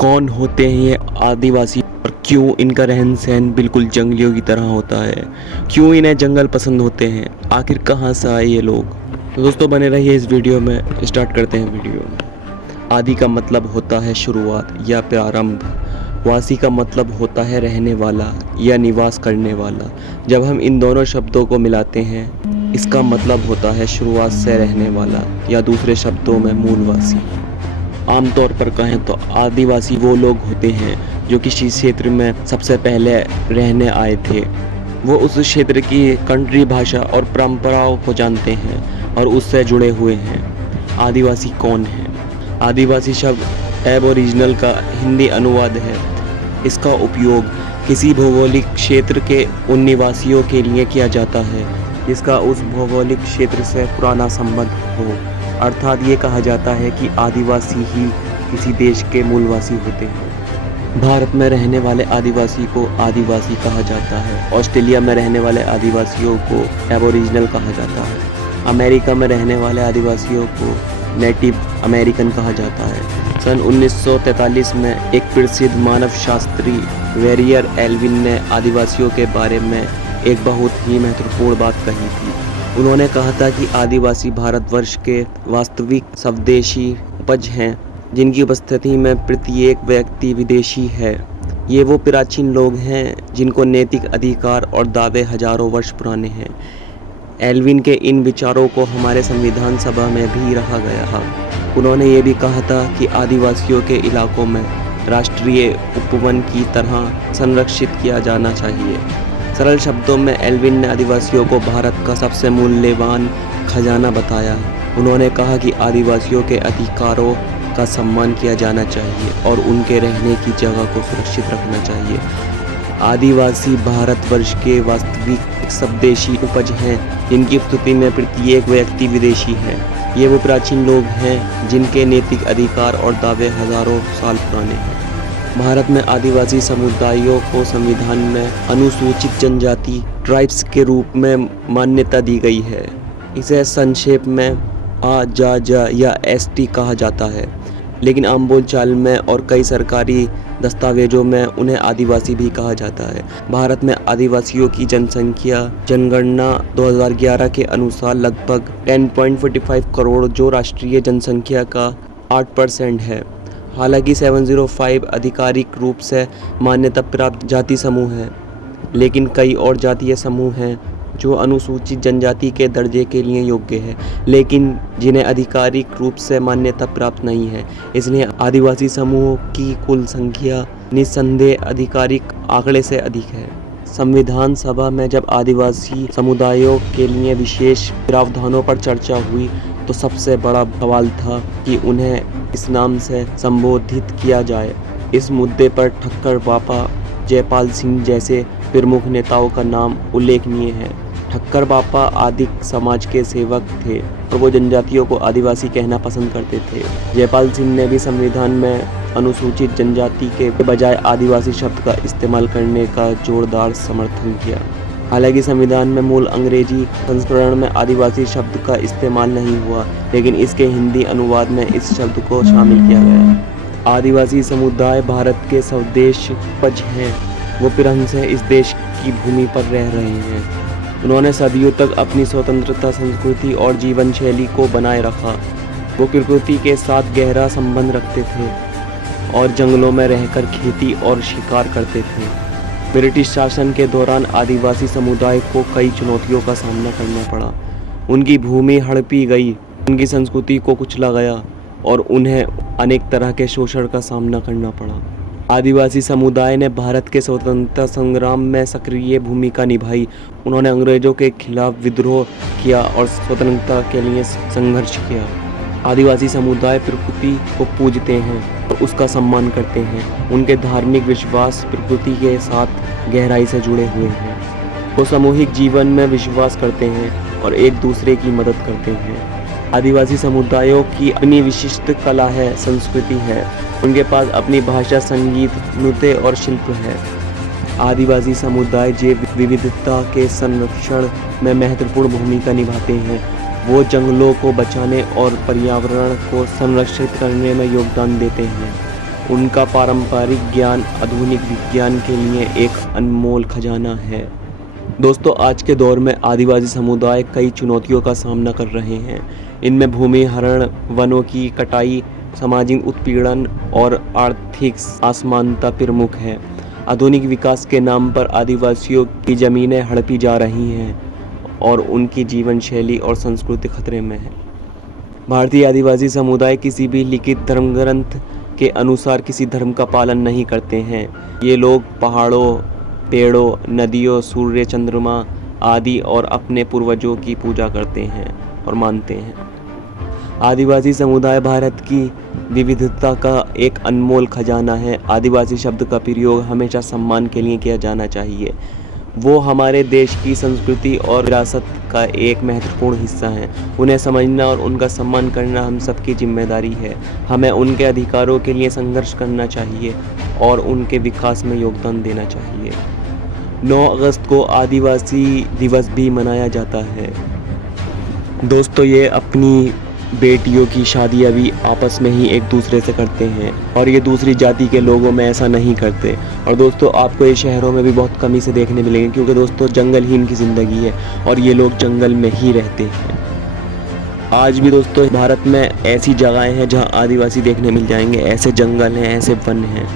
कौन होते हैं ये आदिवासी और क्यों इनका रहन सहन बिल्कुल जंगलियों की तरह होता है? क्यों इन्हें जंगल पसंद होते हैं? आखिर कहाँ से आए ये लोग? तो दोस्तों बने रहिए इस वीडियो में। स्टार्ट करते हैं वीडियो। आदि का मतलब होता है शुरुआत या प्रारंभ। वासी का मतलब होता है रहने वाला या निवास करने वाला। जब हम इन दोनों शब्दों को मिलाते हैं इसका मतलब होता है शुरुआत से रहने वाला या दूसरे शब्दों में मूलवासी। आमतौर पर कहें तो आदिवासी वो लोग होते हैं जो किसी क्षेत्र में सबसे पहले रहने आए थे। वो उस क्षेत्र की कंट्री भाषा और परंपराओं को जानते हैं और उससे जुड़े हुए हैं। आदिवासी कौन है? आदिवासी शब्द एबोरिजिनल का हिंदी अनुवाद है। इसका उपयोग किसी भौगोलिक क्षेत्र के उन निवासियों के लिए किया जाता है जिसका उस भौगोलिक क्षेत्र से पुराना संबंध हो। अर्थात ये कहा जाता है कि आदिवासी ही किसी देश के मूलवासी होते हैं। भारत में रहने वाले आदिवासी को आदिवासी कहा जाता है। ऑस्ट्रेलिया में रहने वाले आदिवासियों को एबोरिजिनल कहा जाता है। अमेरिका में रहने वाले आदिवासियों को नेटिव अमेरिकन कहा जाता है। सन 1943 में एक प्रसिद्ध मानव शास्त्री वेरियर एल्विन ने आदिवासियों के बारे में एक बहुत ही महत्वपूर्ण बात कही थी। उन्होंने कहा था कि आदिवासी भारतवर्ष के वास्तविक स्वदेशी उपज हैं जिनकी उपस्थिति में प्रत्येक व्यक्ति विदेशी है। ये वो प्राचीन लोग हैं जिनको नैतिक अधिकार और दावे हजारों वर्ष पुराने हैं। एल्विन के इन विचारों को हमारे संविधान सभा में भी रखा गया है। उन्होंने ये भी कहा था कि आदिवासियों के इलाकों में राष्ट्रीय उपवन की तरह संरक्षित किया जाना चाहिए। सरल शब्दों में एल्विन ने आदिवासियों को भारत का सबसे मूल्यवान खजाना बताया। उन्होंने कहा कि आदिवासियों के अधिकारों का सम्मान किया जाना चाहिए और उनके रहने की जगह को सुरक्षित रखना चाहिए। आदिवासी भारतवर्ष के वास्तविक स्वदेशी उपज हैं जिनकी उपस्थिति में प्रत्येक व्यक्ति विदेशी है। ये वो प्राचीन लोग हैं जिनके नैतिक अधिकार और दावे हजारों साल पुराने हैं। भारत में आदिवासी समुदायों को संविधान में अनुसूचित जनजाति ट्राइब्स के रूप में मान्यता दी गई है। इसे संक्षेप में AJA या ST कहा जाता है, लेकिन आम बोलचाल में और कई सरकारी दस्तावेजों में उन्हें आदिवासी भी कहा जाता है। भारत में आदिवासियों की जनसंख्या जनगणना 2011 के अनुसार लगभग 10.45 करोड़ जो राष्ट्रीय जनसंख्या का 8% है। हालांकि 705 आधिकारिक रूप से मान्यता प्राप्त जाति समूह हैं, लेकिन कई और जातीय समूह हैं जो अनुसूचित जनजाति के दर्जे के लिए योग्य है लेकिन जिन्हें आधिकारिक रूप से मान्यता प्राप्त नहीं है। इसलिए आदिवासी समूहों की कुल संख्या निस्संदेह आधिकारिक आंकड़े से अधिक है। संविधान सभा में जब आदिवासी समुदायों के लिए विशेष प्रावधानों पर चर्चा हुई तो सबसे बड़ा सवाल था कि उन्हें इस नाम से संबोधित किया जाए। इस मुद्दे पर ठक्कर बापा, जयपाल सिंह जैसे प्रमुख नेताओं का नाम उल्लेखनीय है। ठक्कर बापा आदि समाज के सेवक थे और वो जनजातियों को आदिवासी कहना पसंद करते थे। जयपाल सिंह ने भी संविधान में अनुसूचित जनजाति के बजाय आदिवासी शब्द का इस्तेमाल करने का जोरदार समर्थन किया। हालांकि संविधान में मूल अंग्रेजी संस्करण में आदिवासी शब्द का इस्तेमाल नहीं हुआ, लेकिन इसके हिंदी अनुवाद में इस शब्द को शामिल किया गया। आदिवासी समुदाय भारत के स्वदेश उपज हैं। वो पिरहन से इस देश की भूमि पर रह रहे हैं। उन्होंने सदियों तक अपनी स्वतंत्रता, संस्कृति और जीवन शैली को बनाए रखा। वो प्रकृति के साथ गहरा संबंध रखते थे और जंगलों में रहकर खेती और शिकार करते थे। ब्रिटिश शासन के दौरान आदिवासी समुदाय को कई चुनौतियों का सामना करना पड़ा। उनकी भूमि हड़पी गई, उनकी संस्कृति को कुचला गया और उन्हें अनेक तरह के शोषण का सामना करना पड़ा। आदिवासी समुदाय ने भारत के स्वतंत्रता संग्राम में सक्रिय भूमिका निभाई। उन्होंने अंग्रेजों के खिलाफ विद्रोह किया और स्वतंत्रता के लिए संघर्ष किया। आदिवासी समुदाय प्रकृति को पूजते हैं और उसका सम्मान करते हैं। उनके धार्मिक विश्वास प्रकृति के साथ गहराई से जुड़े हुए हैं। वो सामूहिक जीवन में विश्वास करते हैं और एक दूसरे की मदद करते हैं। आदिवासी समुदायों की अपनी विशिष्ट कला है, संस्कृति है। उनके पास अपनी भाषा, संगीत, नृत्य और शिल्प है। आदिवासी समुदाय जैव विविधता के संरक्षण में महत्वपूर्ण भूमिका निभाते हैं। वो जंगलों को बचाने और पर्यावरण को संरक्षित करने में योगदान देते हैं। उनका पारंपरिक ज्ञान आधुनिक विज्ञान के लिए एक अनमोल खजाना है। दोस्तों, आज के दौर में आदिवासी समुदाय कई चुनौतियों का सामना कर रहे हैं। इनमें भूमि हरण, वनों की कटाई, सामाजिक उत्पीड़न और आर्थिक असमानता प्रमुख है। आधुनिक विकास के नाम पर आदिवासियों की ज़मीनें हड़पी जा रही हैं और उनकी जीवन शैली और संस्कृति खतरे में है। भारतीय आदिवासी समुदाय किसी भी लिखित धर्म ग्रंथ के अनुसार किसी धर्म का पालन नहीं करते हैं। ये लोग पहाड़ों, पेड़ों, नदियों, सूर्य, चंद्रमा आदि और अपने पूर्वजों की पूजा करते हैं और मानते हैं। आदिवासी समुदाय भारत की विविधता का एक अनमोल खजाना है। आदिवासी शब्द का प्रयोग हमेशा सम्मान के लिए किया जाना चाहिए। वो हमारे देश की संस्कृति और विरासत का एक महत्वपूर्ण हिस्सा है। उन्हें समझना और उनका सम्मान करना हम सबकी जिम्मेदारी है। हमें उनके अधिकारों के लिए संघर्ष करना चाहिए और उनके विकास में योगदान देना चाहिए। 9 अगस्त को आदिवासी दिवस भी मनाया जाता है। दोस्तों, ये अपनी बेटियों की शादियाँ भी आपस में ही एक दूसरे से करते हैं और ये दूसरी जाति के लोगों में ऐसा नहीं करते। और दोस्तों, आपको ये शहरों में भी बहुत कमी से देखने मिलेंगे, क्योंकि दोस्तों जंगल ही इनकी ज़िंदगी है और ये लोग जंगल में ही रहते हैं। आज भी दोस्तों भारत में ऐसी जगहें हैं जहां आदिवासी देखने मिल जाएंगे, ऐसे जंगल हैं, ऐसे वन हैं।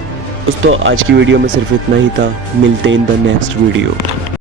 दोस्तों, आज की वीडियो में सिर्फ इतना ही था। मिलते हैं इन द नेक्स्ट वीडियो।